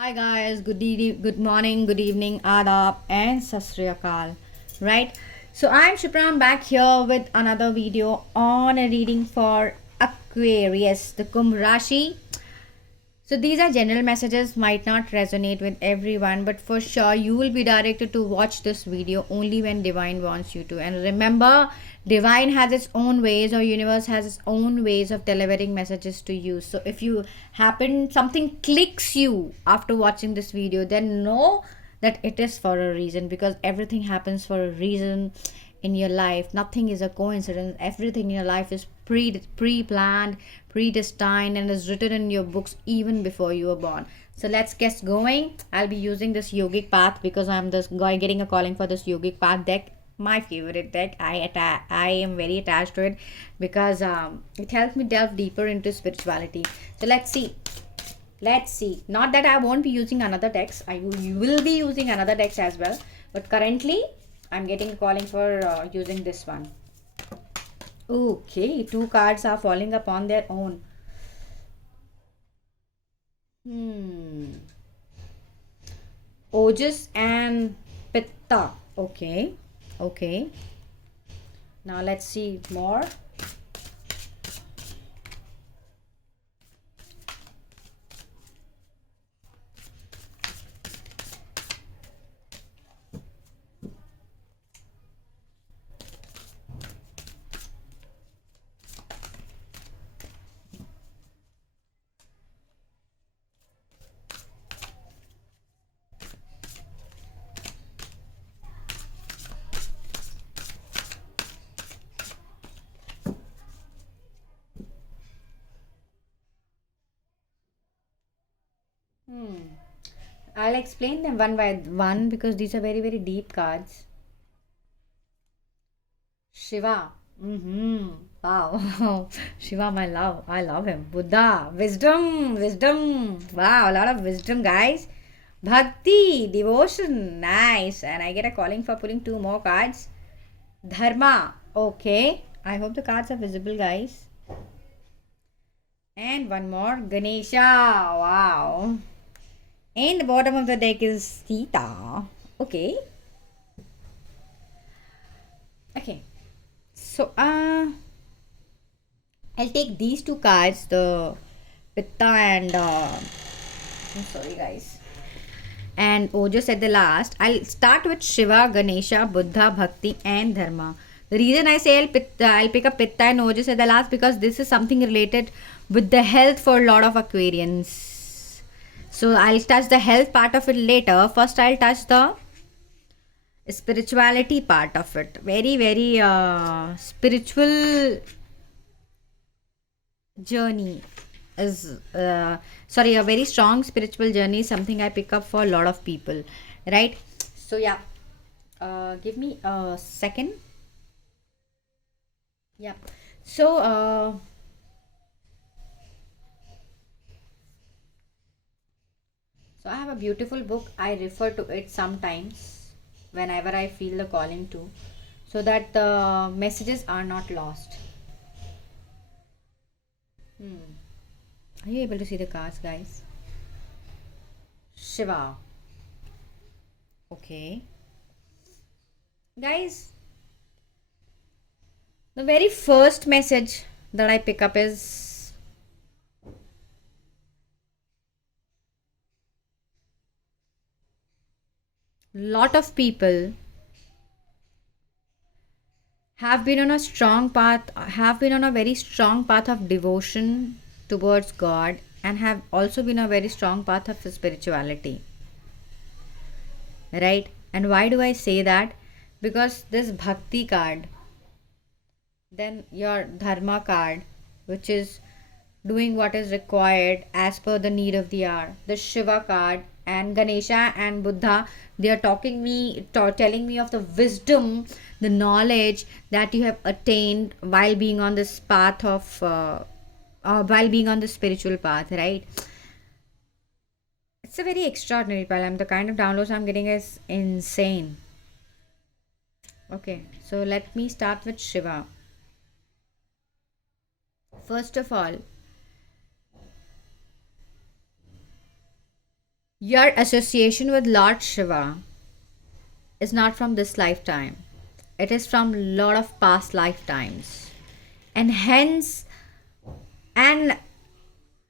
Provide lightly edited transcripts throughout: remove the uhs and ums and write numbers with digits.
Hi guys, good morning, good evening, adab, and sat sri akal. Right? So I'm Shipram back here with another video on a reading for Aquarius, the Kumbh Rashi. So these are general messages, might not resonate with everyone, but for sure you will be directed to watch this video only when divine wants you to. And remember, divine has its own ways, or universe has its own ways of delivering messages to you. So if you happen something clicks you after watching this video, then know that it is for a reason, because everything happens for a reason in your life. Nothing is a coincidence. Everything in your life is pre-planned, predestined, and is written in your books even before you were born. So let's get going. I'll be using this yogic path because I'm this guy getting a calling for this yogic path deck, my favorite deck. I am very attached to it because it helps me delve deeper into spirituality. So let's see. Not that I won't be using another decks. You will be using another decks as well, but currently I'm getting a calling for using this one. Okay, two cards are falling upon their own. Hmm. Ojas and Pitta. Okay. Okay. Now let's see more. Hmm. I'll explain them one by one because these are very, very deep cards. Shiva. Mm-hmm. Wow. Shiva, my love. I love him. Buddha. Wisdom. Wisdom. Wow. A lot of wisdom, guys. Bhakti. Devotion. Nice. And I get a calling for pulling two more cards. Dharma. Okay. I hope the cards are visible, guys. And one more. Ganesha. Wow. And the bottom of the deck is Sita. Okay. Okay. So, I'll take these two cards, the Pitta and I'm sorry, guys, and Ojas at the last. I'll start with Shiva, Ganesha, Buddha, Bhakti, and Dharma. The reason I say I'll pick up Pitta and Ojas at the last because this is something related with the health for a lot of Aquarians. So I'll touch the health part of it later. First, I'll touch the spirituality part of it. Very, very spiritual journey is sorry, a very strong spiritual journey is something I pick up for a lot of people, right? So yeah, give me a second. Yeah. So I have a beautiful book. I refer to it sometimes whenever I feel the calling to, so that the messages are not lost. Hmm. Are you able to see the cards, guys? Shiva. Okay. Guys, the very first message that I pick up is lot of people have been on a strong path, have been on a very strong path of devotion towards God, and have also been a very strong path of spirituality, right? And why do I say that? Because this Bhakti card, then your Dharma card, which is doing what is required as per the need of the hour, the Shiva card, and Ganesha and Buddha, they are telling me of the wisdom, the knowledge that you have attained while being on this path of while being on the spiritual path, right? It's a very extraordinary pal. The kind of downloads I'm getting is insane. Okay, so let me start with Shiva. First of all, Your association with Lord Shiva is not from this lifetime. It is from lot of past lifetimes. And hence, and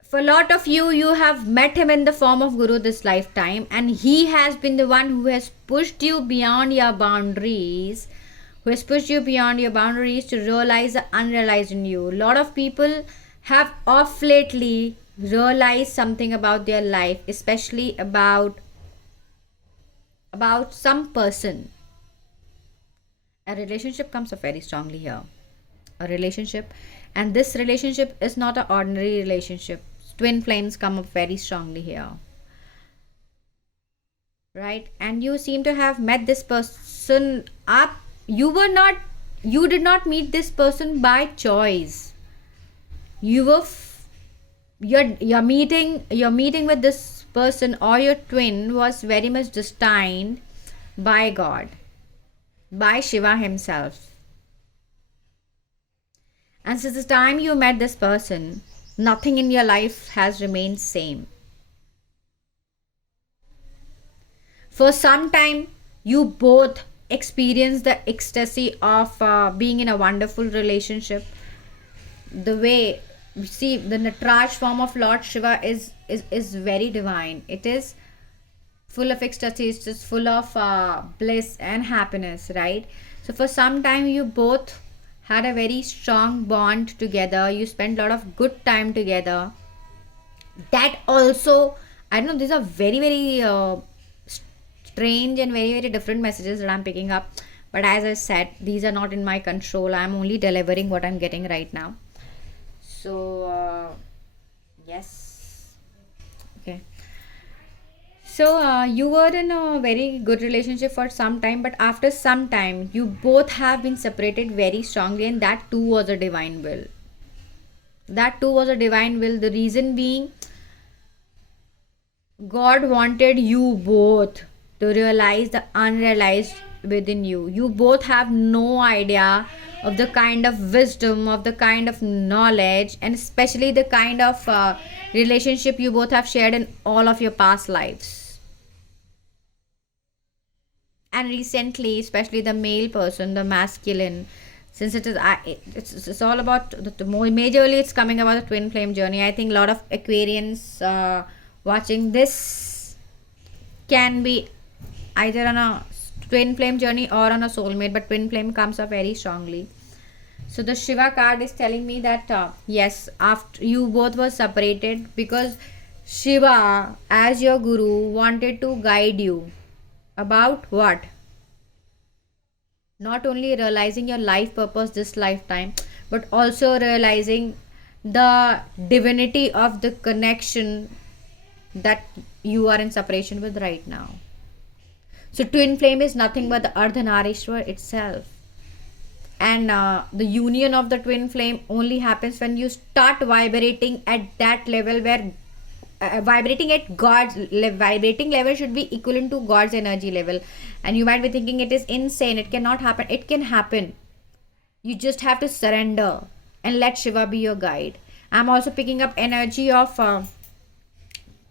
for a lot of you, you have met him in the form of Guru this lifetime, and he has been the one who has pushed you beyond your boundaries, who has pushed you beyond your boundaries to realize the unrealized in you. A lot of people have off lately realized something about their life, especially about some person. A relationship comes up very strongly here. A relationship, and this relationship is not an ordinary relationship. Twin flames come up very strongly here, right? And you seem to have met this person up. You did not meet this person by choice. You were your meeting with this person or your twin was very much destined by God, by Shiva himself. And since the time you met this person, nothing in your life has remained same. For some time, you both experienced the ecstasy of being in a wonderful relationship. The way, see, the Natraj form of Lord Shiva is very divine. It is full of ecstasy. It's just full of bliss and happiness, right? So for some time, you both had a very strong bond together. You spent a lot of good time together. That also, I don't know, these are very strange and very different messages that I'm picking up. But as I said, these are not in my control. I'm only delivering what I'm getting right now. So yes, okay. So you were in a very good relationship for some time, but after some time, you both have been separated very strongly, and that too was a divine will. That too was a divine will. The reason being, God wanted you both to realize the unrealized within you. You both have no idea of the kind of wisdom, of the kind of knowledge, and especially the kind of relationship you both have shared in all of your past lives. And recently, especially the male person, the masculine, since it is it's all about the more majorly it's coming about the twin flame journey. I think a lot of Aquarians watching this can be either on a twin flame journey or on a soulmate, but twin flame comes up very strongly. So the Shiva card is telling me that yes, after you both were separated, because Shiva as your guru wanted to guide you about what? Not only realizing your life purpose this lifetime, but also realizing the divinity of the connection that you are in separation with right now. So twin flame is nothing but the Ardhanarishwar itself. And the union of the twin flame only happens when you start vibrating at that level where vibrating at God's vibrating level should be equivalent to God's energy level. And you might be thinking it is insane, it cannot happen. It can happen. You just have to surrender and let Shiva be your guide. I'm also picking up energy of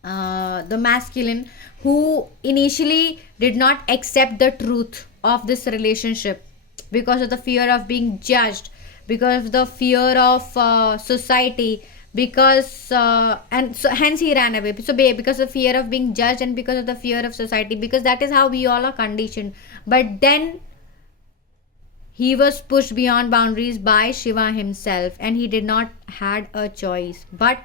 the masculine who initially did not accept the truth of this relationship because of the fear of being judged, because of the fear of society, because and so hence he ran away. So because of fear of being judged and because of the fear of society, because that is how we all are conditioned. But then he was pushed beyond boundaries by Shiva himself, and he did not had a choice but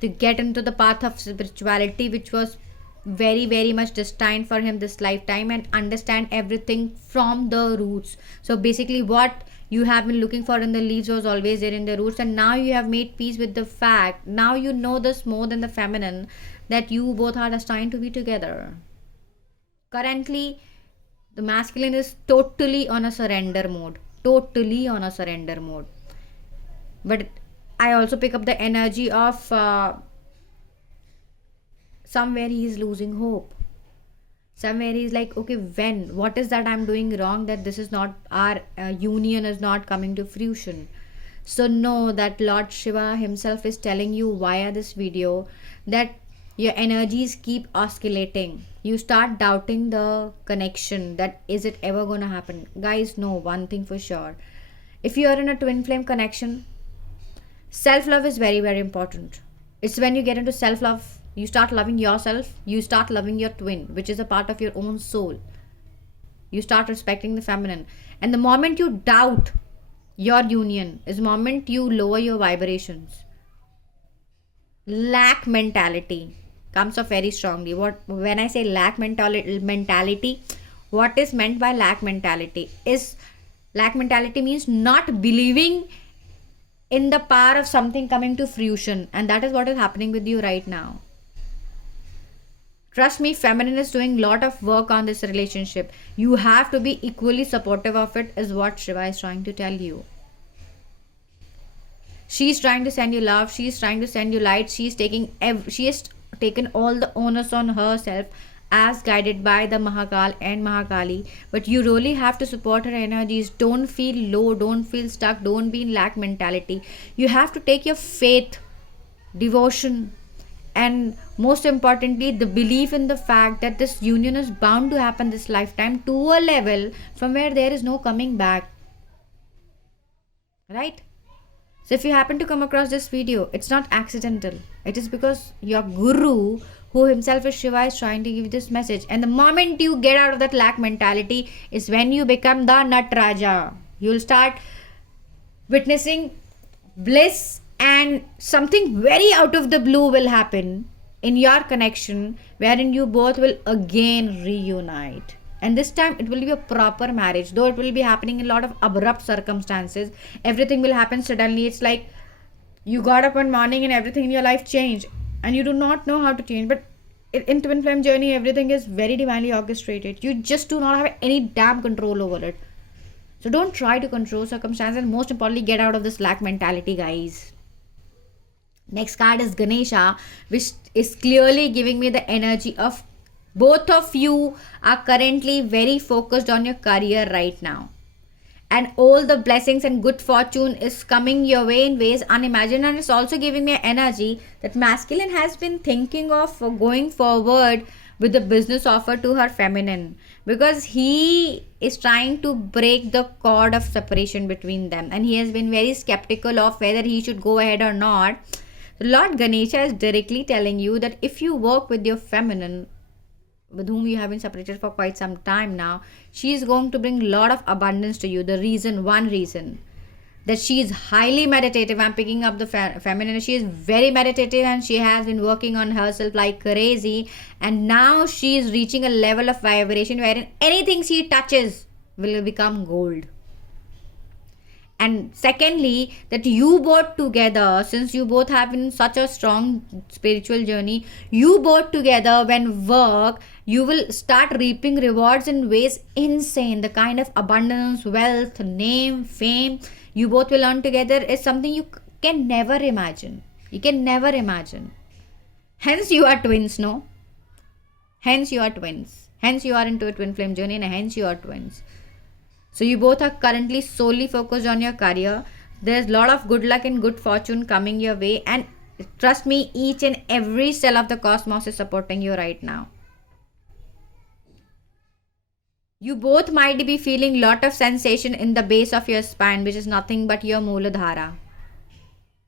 to get into the path of spirituality, which was very much destined for him this lifetime, and understand everything from the roots. So basically what you have been looking for in the leaves was always there in the roots, and now you have made peace with the fact, now you know this more than the feminine, that you both are destined to be together. Currently the masculine is totally on a surrender mode, but I also pick up the energy of somewhere he is losing hope. Somewhere he's like, okay, what is that I'm doing wrong, that this is not, our union is not coming to fruition. So know that Lord Shiva himself is telling you via this video that Your energies keep oscillating. You start doubting the connection, that is it ever going to happen. Guys, know one thing for sure. If you are in a twin flame connection, self love is very, very important. It's when you get into self love, you start loving yourself, you start loving your twin, which is a part of your own soul. You start respecting the feminine. And the moment you doubt your union is the moment you lower your vibrations. Lack mentality comes up very strongly. What when I say mentality, what is meant by lack mentality is, lack mentality means not believing in the power of something coming to fruition, and that is what is happening with you right now. Trust me, feminine is doing lot of work on this relationship. You have to be equally supportive of it, is what Shiva is trying to tell you. She's trying to send you love, she's trying to send you light, she has taken all the onus on herself as guided by the Mahakal and Mahakali. But you really have to support her energies. Don't feel low, don't feel stuck, don't be in lack mentality. You have to take your faith, devotion, and most importantly the belief in the fact that this union is bound to happen this lifetime, to a level from where there is no coming back, right? So if you happen to come across this video, it's not accidental. It is because your guru, who himself is Shiva, is trying to give you this message. And the moment you get out of that lack mentality is when you become the Nat Raja. You'll start witnessing bliss, and something very out of the blue will happen in your connection, wherein you both will again reunite. And this time it will be a proper marriage, though it will be happening in a lot of abrupt circumstances. Everything will happen suddenly. It's like you got up one morning and everything in your life changed, and you do not know how to change. But in twin flame journey, everything is very divinely orchestrated. You just do not have any damn control over it. So don't try to control circumstances, and most importantly, get out of this lack mentality, guys. Next card is Ganesha, which is clearly giving me the energy of both of you are currently very focused on your career right now. And all the blessings and good fortune is coming your way in ways unimagined. And it's also giving me energy that masculine has been thinking of going forward with the business offer to her feminine, because he is trying to break the cord of separation between them, and he has been very skeptical of whether he should go ahead or not. Lord Ganesha is directly telling you that if you work with your feminine, with whom you have been separated for quite some time now, she is going to bring a lot of abundance to you. One reason that she is highly meditative. I'm picking up the feminine. She is very meditative, and she has been working on herself like crazy, and now she is reaching a level of vibration wherein anything she touches will become gold. And secondly, that you both together, since you both have been such a strong spiritual journey, you both together when work, you will start reaping rewards in ways insane. The kind of abundance, wealth, name, fame you both will earn together is something you can never imagine. You can never imagine. Hence you are twins, no? Hence you are twins. Hence you are into a twin flame journey, and hence you are twins. So you both are currently solely focused on your career. There's a lot of good luck and good fortune coming your way. And trust me, each and every cell of the cosmos is supporting you right now. You both might be feeling lot of sensation in the base of your spine, which is nothing but your Mooladhara,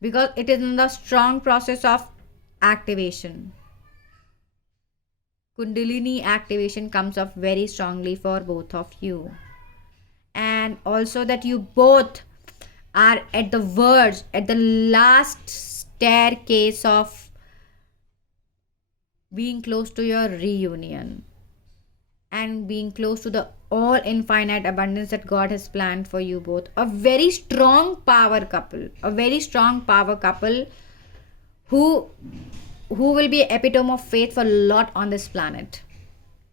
because it is in the strong process of activation. Kundalini activation comes up very strongly for both of you. And also that you both are at the verge, at the last staircase of being close to your reunion and being close to the all infinite abundance that God has planned for you both. A very strong power couple, who will be epitome of faith for a lot on this planet,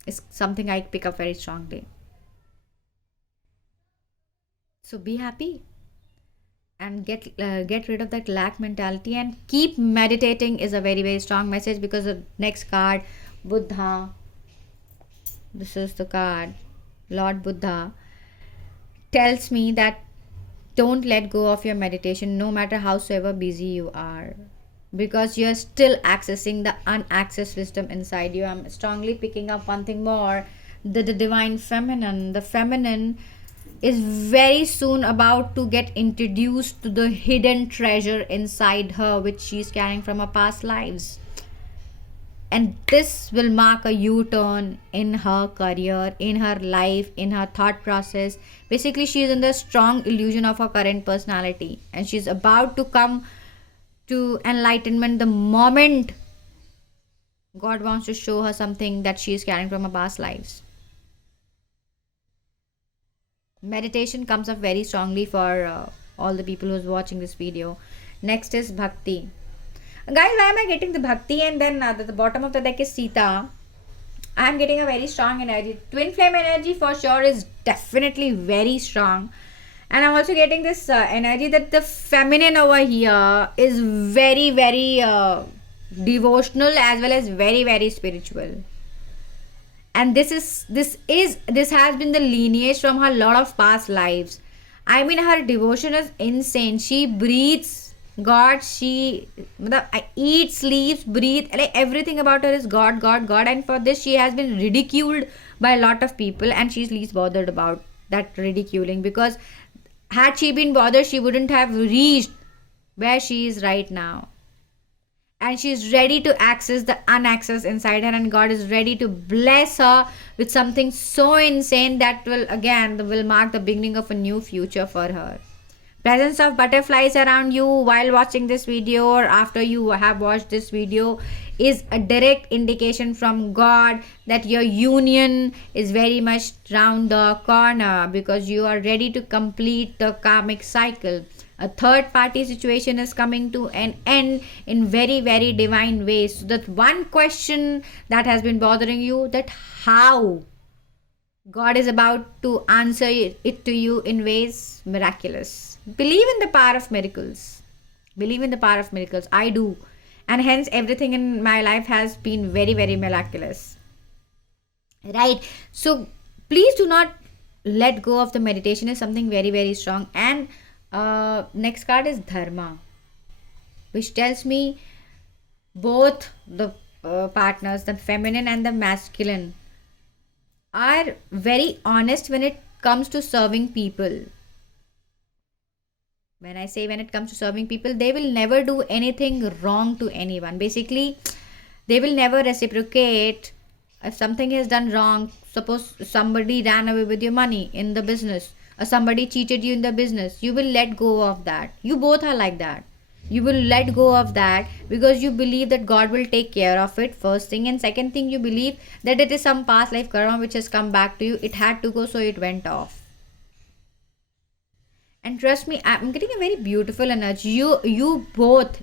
is something I pick up very strongly. So be happy and get rid of that lack mentality and keep meditating is a very, very strong message, because the next card, Buddha, this is the card, Lord Buddha, tells me that don't let go of your meditation no matter howsoever busy you are. because you're still accessing the unaccessed wisdom inside you. I'm strongly picking up one thing more, the divine feminine. The feminine is very soon about to get introduced to the hidden treasure inside her, which she's carrying from her past lives. And this will mark a U-turn in her career, in her life, in her thought process. Basically, she is in the strong illusion of her current personality, and she's about to come to enlightenment the moment God wants to show her something that she is carrying from her past lives. Meditation comes up very strongly for all the people who's watching this video. Next is bhakti. Guys, why am I getting the bhakti and then the bottom of the deck is Sita? I am getting a very strong energy. Twin flame energy for sure is definitely very strong. And I'm also getting this energy that the feminine over here is very, very devotional as well as very, very spiritual. And this has been the lineage from her lot of past lives. I mean, her devotion is insane. She breathes God. She eats, sleeps, breathes, like everything about her is God, God, God. And for this she has been ridiculed by a lot of people, and she's least bothered about that ridiculing, because had she been bothered, she wouldn't have reached where she is right now. And she is ready to access the unaccessed inside her, and God is ready to bless her with something so insane that will mark the beginning of a new future for her. Presence of butterflies around you while watching this video or after you have watched this video is a direct indication from God that your union is very much round the corner, because you are ready to complete the karmic cycle. A third party situation is coming to an end in very, very divine ways. So that one question that has been bothering you, that how God is about to answer it to you in ways miraculous. Believe in the power of miracles. Believe in the power of miracles. I do. And hence everything in my life has been very, very miraculous. Right? So please do not let go of the meditation. Is something very, very strong. And next card is Dharma, which tells me both the partners, the feminine and the masculine, are very honest when it comes to serving people. When I say when it comes to serving people, they will never do anything wrong to anyone. Basically, they will never reciprocate if something is done wrong. Suppose somebody ran away with your money in the business, or somebody cheated you in the business, you will let go of that. You both are like that. You will let go of that because you believe that God will take care of it, first thing. And second thing, you believe that it is some past life karma which has come back to you. It had to go, so it went off. And trust me, I'm getting a very beautiful energy. You both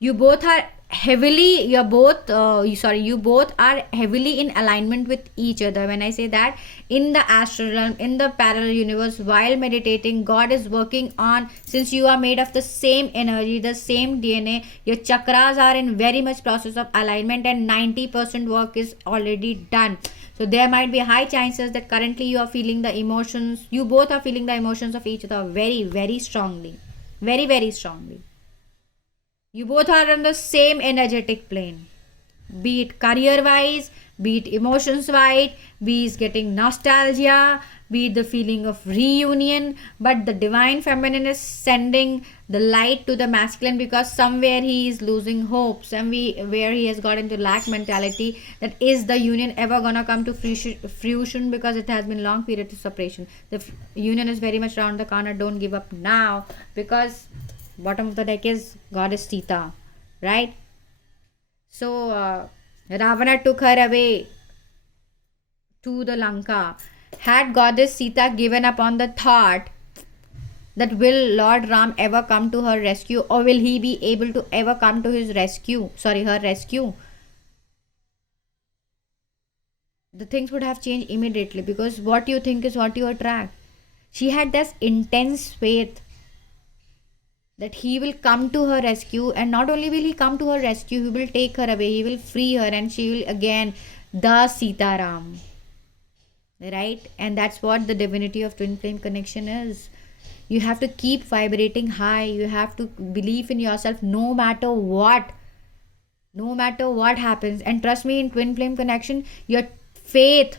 are heavily, you both are heavily in alignment with each other. When I say that, in the astral realm, in the parallel universe, while meditating, God is working on, since you are made of the same energy, the same DNA, your chakras are in very much process of alignment, and 90% work is already done. So there might be high chances that currently you are feeling the emotions, you both are feeling the emotions of each other very, very strongly. Very, very strongly. You both are on the same energetic plane. Be it career-wise, be it emotions-wise, be it getting nostalgia, be it the feeling of reunion. But the divine feminine is sending the light to the masculine, because somewhere he is losing hope, somewhere he has got into lack mentality, that is the union ever gonna come to fruition, because it has been long period of separation. The union is very much around the corner. Don't give up now, because bottom of the deck is goddess Sita, right? So Ravana took her away to the Lanka. Had goddess Sita given up on the thought that will Lord Ram ever come to her rescue, or will he be able to ever come to her rescue, the things would have changed immediately, because what you think is what you attract. She had this intense faith that he will come to her rescue, and not only will he come to her rescue, he will take her away, he will free her, and she will again the Sitaram, right? And that's what the divinity of twin flame connection is. You have to keep vibrating high. You have to believe in yourself no matter what. No matter what happens. And trust me, in twin flame connection, your faith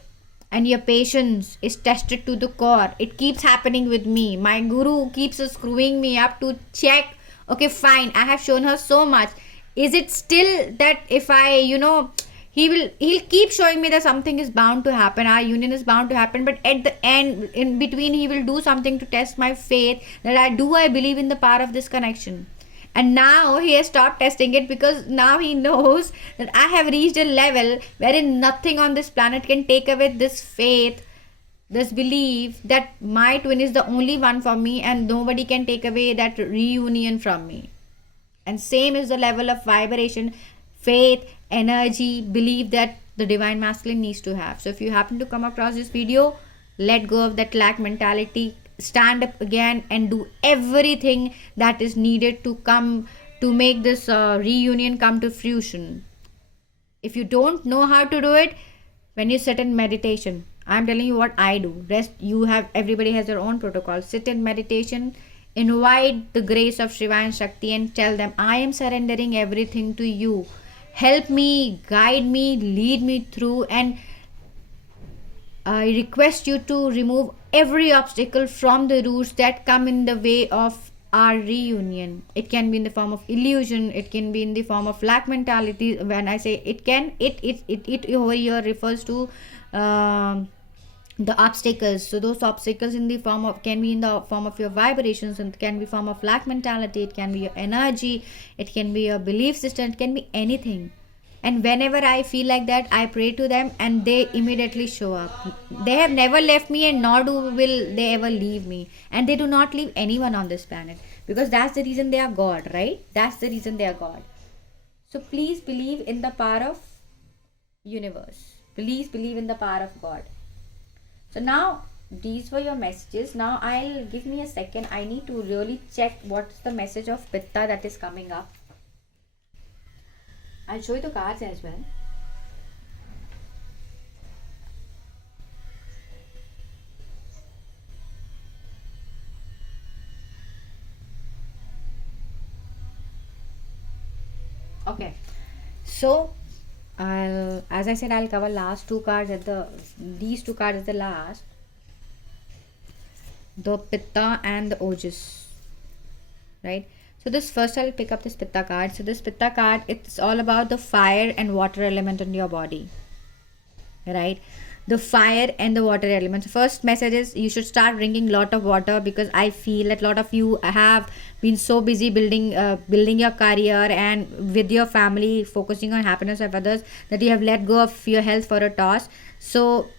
and your patience is tested to the core. It keeps happening with me. My guru keeps screwing me up to check. Okay, fine, I have shown her so much. Is it still that if I, he'll keep showing me that something is bound to happen, our union is bound to happen, but at the end, in between, he will do something to test my faith, that I believe in the power of this connection. And now he has stopped testing it, because now he knows that I have reached a level wherein nothing on this planet can take away this faith, this belief that my twin is the only one for me, and nobody can take away that reunion from me. And same is the level of vibration, faith, energy, belief that the divine masculine needs to have. So if you happen to come across this video, let go of that lack mentality, stand up again and do everything that is needed to make this reunion come to fruition. If you don't know how to do it, when you sit in meditation, I'm telling you what I do. Everybody has their own protocol. Sit in meditation, invite the grace of Shiva and Shakti, and tell them, I am surrendering everything to you. Help me, guide me, lead me through, and I request you to remove every obstacle from the routes that come in the way of our reunion. It can be in the form of illusion, it can be in the form of lack mentality. When I say it over here refers to the obstacles. So those obstacles can be in the form of your vibrations, and it can be form of lack mentality, it can be your energy, it can be your belief system, it can be anything. And whenever I feel like that, I pray to them and they immediately show up. They have never left me, and nor will they ever leave me. And they do not leave anyone on this planet, because that's the reason they are God, right? That's the reason they are God. So please believe in the power of universe. Please believe in the power of God. So now these were your messages. Now I'll give me a second. I need to really check what's the message of Pitta that is coming up. I'll show you the cards as well. Okay, so as I said, I'll cover last two cards these two cards at the last. The Pitta and the Ojas, right? So this first I'll pick up this Pitta card. So this Pitta card, it's all about the fire and water element in your body, right? The fire and the water element. So first message is you should start drinking lot of water, because I feel that a lot of you have been so busy building your career and with your family, focusing on happiness of others, that you have let go of your health for a toss. So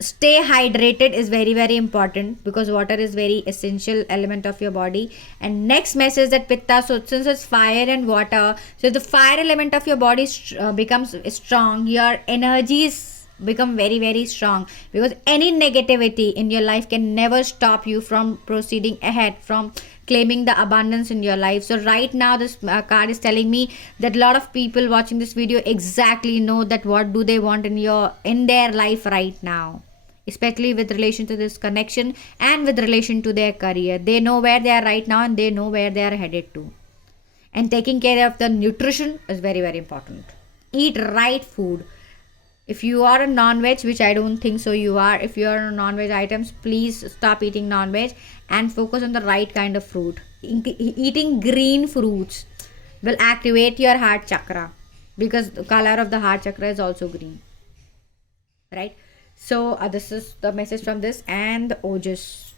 stay hydrated is very, very important, because water is very essential element of your body. And next message, that Pitta, so since it's fire and water, so the fire element of your body becomes strong, your energies become very, very strong, because any negativity in your life can never stop you from proceeding ahead, from claiming the abundance in your life. So right now this card is telling me that a lot of people watching this video exactly know that what do they want in their life right now, especially with relation to this connection and with relation to their career. They know where they are right now, and they know where they are headed to. And taking care of the nutrition is very, very important. Eat right food. If you are a non-veg, which I don't think so you are, if you are on non-veg items, please stop eating non-veg and focus on the right kind of fruit. Eating green fruits will activate your heart chakra, because the color of the heart chakra is also green, right? So this is the message from this. And the Ojas.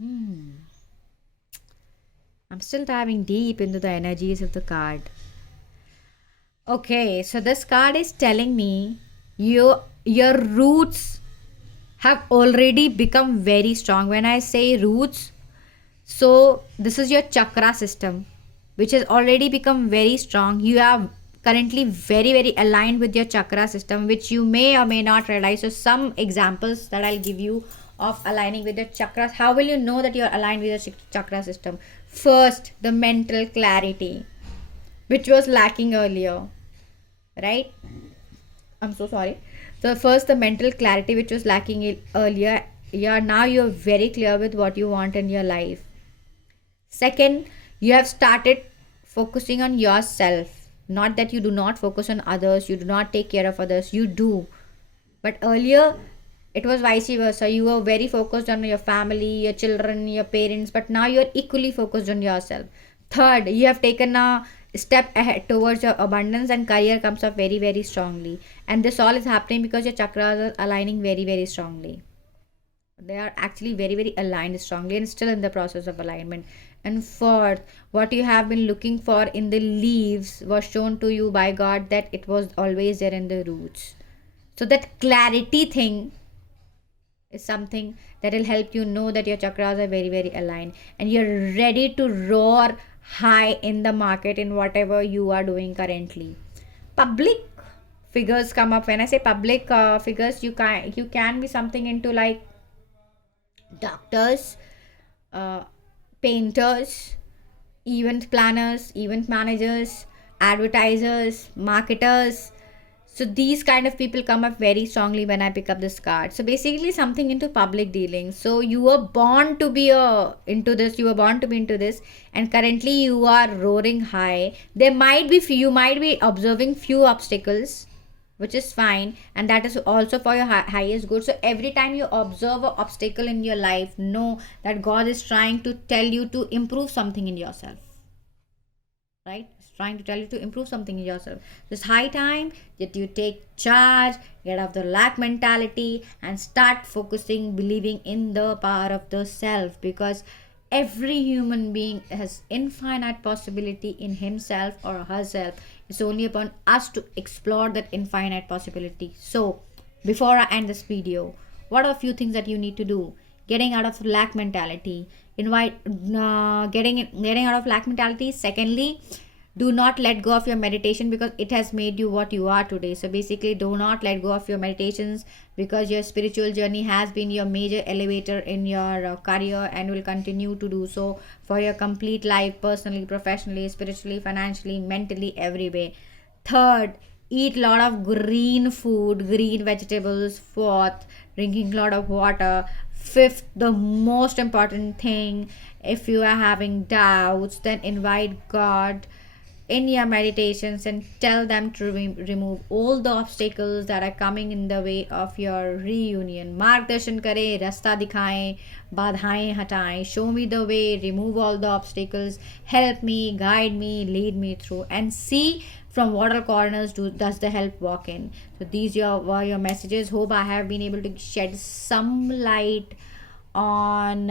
I'm still diving deep into the energies of the card. Okay, so this card is telling me your roots have already become very strong. When I say roots, so this is your chakra system, which has already become very strong. You are currently very, very aligned with your chakra system, which you may or may not realize. So some examples that I'll give you of aligning with your chakras. How will you know that you're aligned with your chakra system? First, the mental clarity, which was lacking earlier, right? I'm so sorry. So first, the mental clarity, which was lacking earlier. you're very clear with what you want in your life. Second, you have started focusing on yourself. Not that you do not focus on others, you do not take care of others, you do. But earlier, it was vice versa. You were very focused on your family, your children, your parents, but now you're equally focused on yourself. Third, you have taken a step ahead towards your abundance, and career comes up very, very strongly. And this all is happening because your chakras are aligning very, very strongly. They are actually very, very aligned strongly and still in the process of alignment. And fourth, what you have been looking for in the leaves was shown to you by God, that it was always there in the roots. So that clarity thing is something that will help you know that your chakras are very, very aligned and you're ready to roar high in the market in whatever you are doing currently. Public figures come up. When I say public figures, you can be something into like doctors, uh, painters, event planners, event managers, advertisers, marketers. So these kind of people come up very strongly when I pick up this card. So basically something into public dealing. So you were born to be into this. You were born to be into this, and currently you are roaring high. There might be few. You might be observing few obstacles, which is fine, and that is also for your highest good. So every time you observe an obstacle in your life, know that God is trying to tell you to improve something in yourself, right? It's trying to tell you to improve something in yourself. It's high time that you take charge, get off the lack mentality, and start focusing, believing in the power of the self, because every human being has infinite possibility in himself or herself. It's only upon us to explore that infinite possibility. So before I end this video, what are a few things that you need to do? Getting out of lack mentality, getting out of lack mentality. Secondly, do not let go of your meditation, because it has made you what you are today. So basically, do not let go of your meditations, because your spiritual journey has been your major elevator in your career and will continue to do so for your complete life, personally, professionally, spiritually, financially, mentally, every way. Third, eat a lot of green food, green vegetables. Fourth, drinking a lot of water. Fifth, the most important thing, if you are having doubts, then invite God in your meditations and tell them to remove all the obstacles that are coming in the way of your reunion. Margdarshan kare, rasta dikhaye, badhaएं hataएं, show me the way, remove all the obstacles, help me, guide me, lead me through, and see from what all corners does the help walk in. So these were your messages. Hope I have been able to shed some light on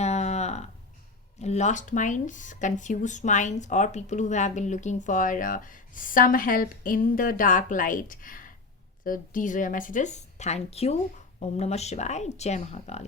lost minds, confused minds, or people who have been looking for some help in the dark light. So these are your messages. Thank you. Om Namah Shivaya. Jai Mahakali.